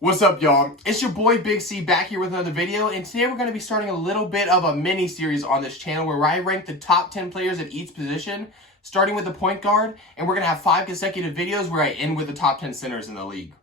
What's up, y'all? It's your boy Big C back here with another video, and today we're going to be starting a little bit of a mini-series on this channel where I rank the top 10 players at each position, starting with the point guard, and we're going to have 5 consecutive videos where I end with the top 10 centers in the league.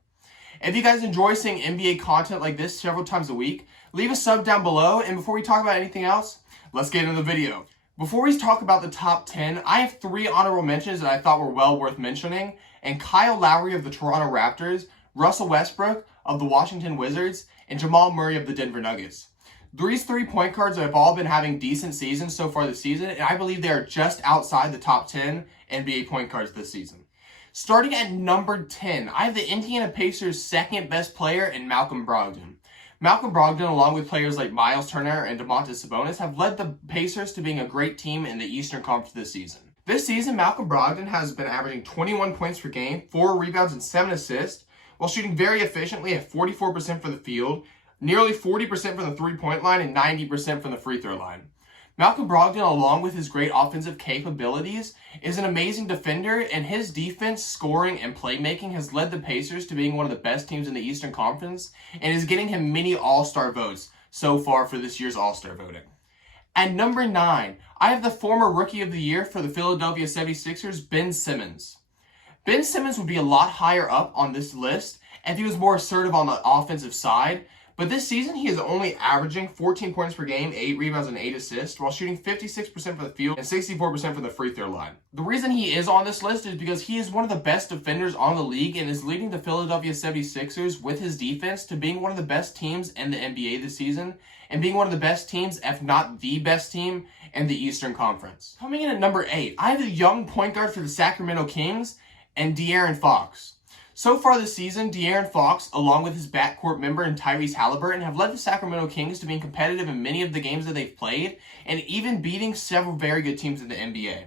If you guys enjoy seeing NBA content like this several times a week, leave a sub down below, and before we talk about anything else, let's get into the video. Before we talk about the top 10, I have 3 honorable mentions that I thought were well worth mentioning, and Kyle Lowry of the Toronto Raptors, Russell Westbrook of the Washington Wizards, and Jamal Murray of the Denver Nuggets. These 3 point guards have all been having decent seasons so far this season, and I believe they are just outside the top 10 NBA point guards this season. Starting at number 10, I have the Indiana Pacers' second best player in Malcolm Brogdon. Malcolm Brogdon, along with players like Miles Turner and Domantas Sabonis, have led the Pacers to being a great team in the Eastern Conference this season. This season, Malcolm Brogdon has been averaging 21 points per game, 4 rebounds, and 7 assists, while shooting very efficiently at 44% from the field, nearly 40% from the three-point line, and 90% from the free throw line. Malcolm Brogdon, along with his great offensive capabilities, is an amazing defender, and his defense, scoring, and playmaking has led the Pacers to being one of the best teams in the Eastern Conference, and is getting him many All-Star votes so far for this year's All-Star voting. At number 9, I have the former Rookie of the Year for the Philadelphia 76ers, Ben Simmons. Ben Simmons would be a lot higher up on this list if he was more assertive on the offensive side, but this season he is only averaging 14 points per game, 8 rebounds, and 8 assists, while shooting 56% from the field and 64% from the free throw line. The reason he is on this list is because he is one of the best defenders on the league and is leading the Philadelphia 76ers with his defense to being one of the best teams in the NBA this season, and being one of the best teams, if not the best team, in the Eastern Conference. Coming in at number 8, I have the young point guard for the Sacramento Kings, and Darren Fox. So far this season, Darren Fox, along with his backcourt member and Tyrese Halliburton, have led the Sacramento Kings to being competitive in many of the games that they've played, and even beating several very good teams in the NBA.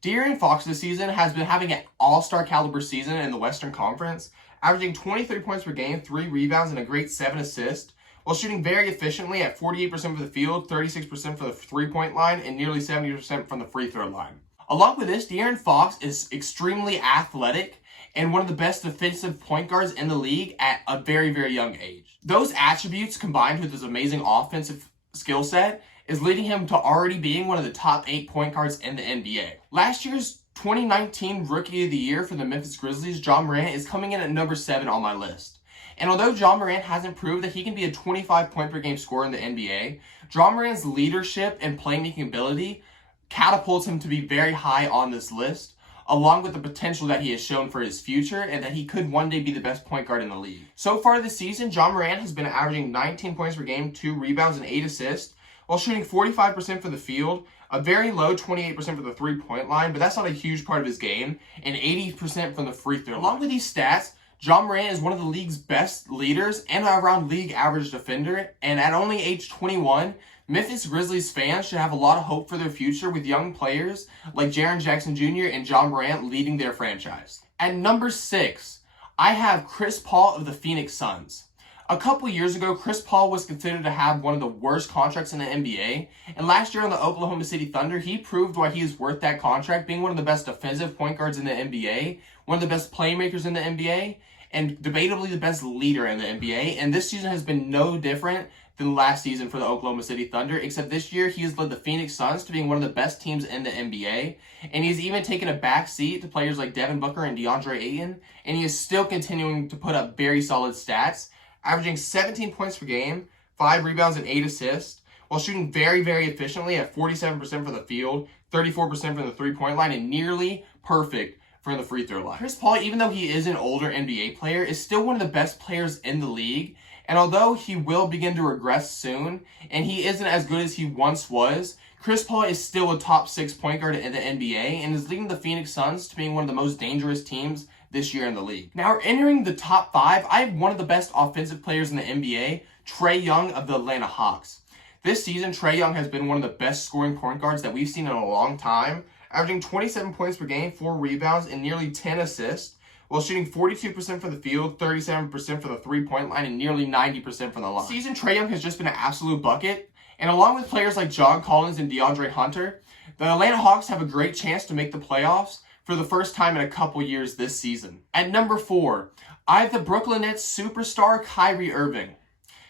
Darren Fox this season has been having an all-star caliber season in the Western Conference, averaging 23 points per game, 3 rebounds, and a great 7 assists, while shooting very efficiently at 48% from the field, 36% from the three-point line, and nearly 70% from the free throw line. Along with this, Darren Fox is extremely athletic and one of the best defensive point guards in the league at a very, very young age. Those attributes combined with his amazing offensive skill set is leading him to already being one of the top 8 point guards in the NBA. Last year's 2019 Rookie of the Year for the Memphis Grizzlies, Ja Morant, is coming in at number 7 on my list. And although Ja Morant hasn't proved that he can be a 25 point per game scorer in the NBA, Ja Morant's leadership and playmaking ability catapults him to be very high on this list, along with the potential that he has shown for his future and that he could one day be the best point guard in the league. So far this season, Ja Morant has been averaging 19 points per game, 2 rebounds, and 8 assists, while shooting 45% from the field, a very low 28% from the three-point line, but that's not a huge part of his game, and 80% from the free throw line. Along with these stats, Ja Morant is one of the league's best leaders and around league average defender, and at only age 21, Memphis Grizzlies fans should have a lot of hope for their future with young players like Jaren Jackson Jr. and Ja Morant leading their franchise. At number 6, I have Chris Paul of the Phoenix Suns. A couple years ago, Chris Paul was considered to have one of the worst contracts in the NBA, and last year on the Oklahoma City Thunder, he proved why he is worth that contract, being one of the best defensive point guards in the NBA, one of the best playmakers in the NBA, and debatably the best leader in the NBA, and this season has been no different than last season for the Oklahoma City Thunder, except this year he has led the Phoenix Suns to being one of the best teams in the NBA, and he's even taken a back seat to players like Devin Booker and DeAndre Ayton, and he is still continuing to put up very solid stats, averaging 17 points per game, 5 rebounds, and 8 assists, while shooting very, very efficiently at 47% from the field, 34% from the three-point line, and nearly perfect from the free throw line. Chris Paul, even though he is an older NBA player, is still one of the best players in the league, and although he will begin to regress soon, and he isn't as good as he once was, Chris Paul is still a top 6 point guard in the NBA and is leading the Phoenix Suns to being one of the most dangerous teams this year in the league. Now, entering the top 5, I have one of the best offensive players in the NBA, Trey Young of the Atlanta Hawks. This season, Trey Young has been one of the best scoring point guards that we've seen in a long time, averaging 27 points per game, 4 rebounds, and nearly 10 assists, while shooting 42% from the field, 37% from the three-point line, and nearly 90% from the line. This season, Trey Young has just been an absolute bucket, and along with players like John Collins and DeAndre Hunter, the Atlanta Hawks have a great chance to make the playoffs for the first time in a couple years this season. At number 4, I have the Brooklyn Nets superstar Kyrie Irving.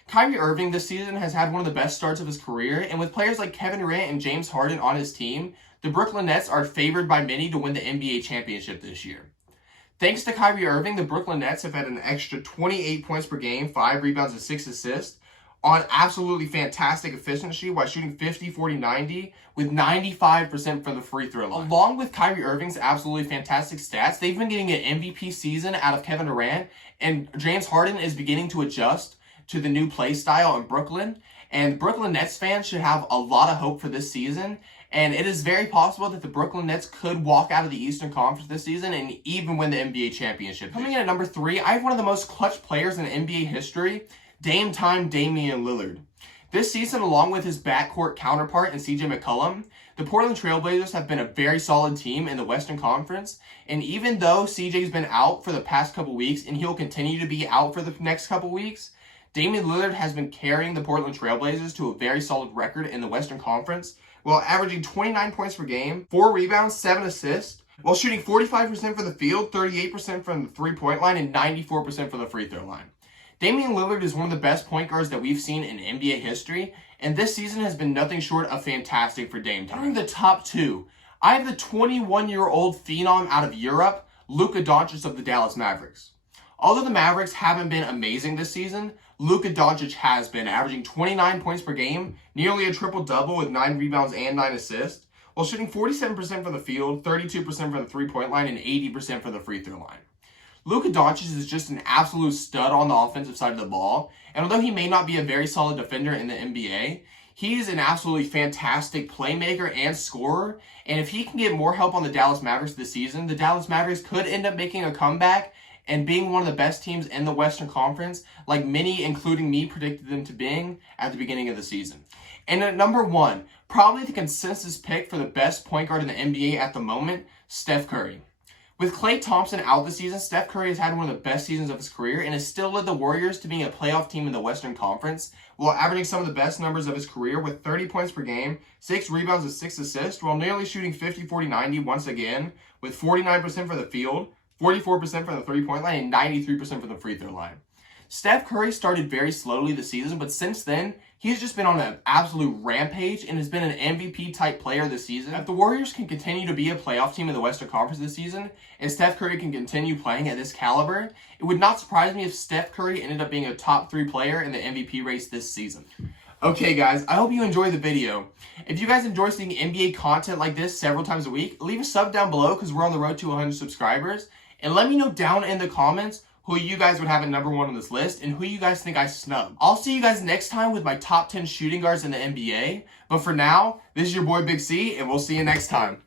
Kyrie Irving this season has had one of the best starts of his career, and with players like Kevin Durant and James Harden on his team, the Brooklyn Nets are favored by many to win the NBA championship this year. Thanks to Kyrie Irving, the Brooklyn Nets have had an extra 28 points per game, 5 rebounds, and 6 assists on absolutely fantastic efficiency while shooting 50, 40, 90 with 95% from the free throw line. Along with Kyrie Irving's absolutely fantastic stats, they've been getting an MVP season out of Kevin Durant, and James Harden is beginning to adjust to the new play style in Brooklyn. And Brooklyn Nets fans should have a lot of hope for this season. And it is very possible that the Brooklyn Nets could walk out of the Eastern Conference this season and even win the NBA championship. Coming in at number 3, I have one of the most clutch players in NBA history, Damian Lillard. This season, along with his backcourt counterpart in CJ McCollum, the Portland Trailblazers have been a very solid team in the Western Conference. And even though CJ's been out for the past couple weeks and he'll continue to be out for the next couple weeks, Damian Lillard has been carrying the Portland Trailblazers to a very solid record in the Western Conference, while averaging 29 points per game, 4 rebounds, 7 assists, while shooting 45% from the field, 38% from the three-point line, and 94% from the free throw line. Damian Lillard is one of the best point guards that we've seen in NBA history, and this season has been nothing short of fantastic for Dame time. In the top 2, I have the 21-year-old phenom out of Europe, Luka Doncic of the Dallas Mavericks. Although the Mavericks haven't been amazing this season, Luka Doncic has been, averaging 29 points per game, nearly a triple-double with 9 rebounds and 9 assists, while shooting 47% from the field, 32% from the three-point line, and 80% from the free throw line. Luka Doncic is just an absolute stud on the offensive side of the ball, and although he may not be a very solid defender in the NBA, he's an absolutely fantastic playmaker and scorer, and if he can get more help on the Dallas Mavericks this season, the Dallas Mavericks could end up making a comeback and being one of the best teams in the Western Conference, like many, including me, predicted them to being at the beginning of the season. And at number 1, probably the consensus pick for the best point guard in the NBA at the moment, Steph Curry. With Klay Thompson out this season, Steph Curry has had one of the best seasons of his career and has still led the Warriors to being a playoff team in the Western Conference, while averaging some of the best numbers of his career with 30 points per game, 6 rebounds and 6 assists, while nearly shooting 50, 40, 90 once again, with 49% for the field, 44% from the three-point line, and 93% from the free throw line. Steph Curry started very slowly this season, but since then, he's just been on an absolute rampage and has been an MVP-type player this season. If the Warriors can continue to be a playoff team in the Western Conference this season, and Steph Curry can continue playing at this caliber, it would not surprise me if Steph Curry ended up being a top 3 player in the MVP race this season. Okay guys, I hope you enjoyed the video. If you guys enjoy seeing NBA content like this several times a week, leave a sub down below because we're on the road to 100 subscribers. And let me know down in the comments who you guys would have at number 1 on this list and who you guys think I snubbed. I'll see you guys next time with my top 10 shooting guards in the NBA. But for now, this is your boy Big C, and we'll see you next time.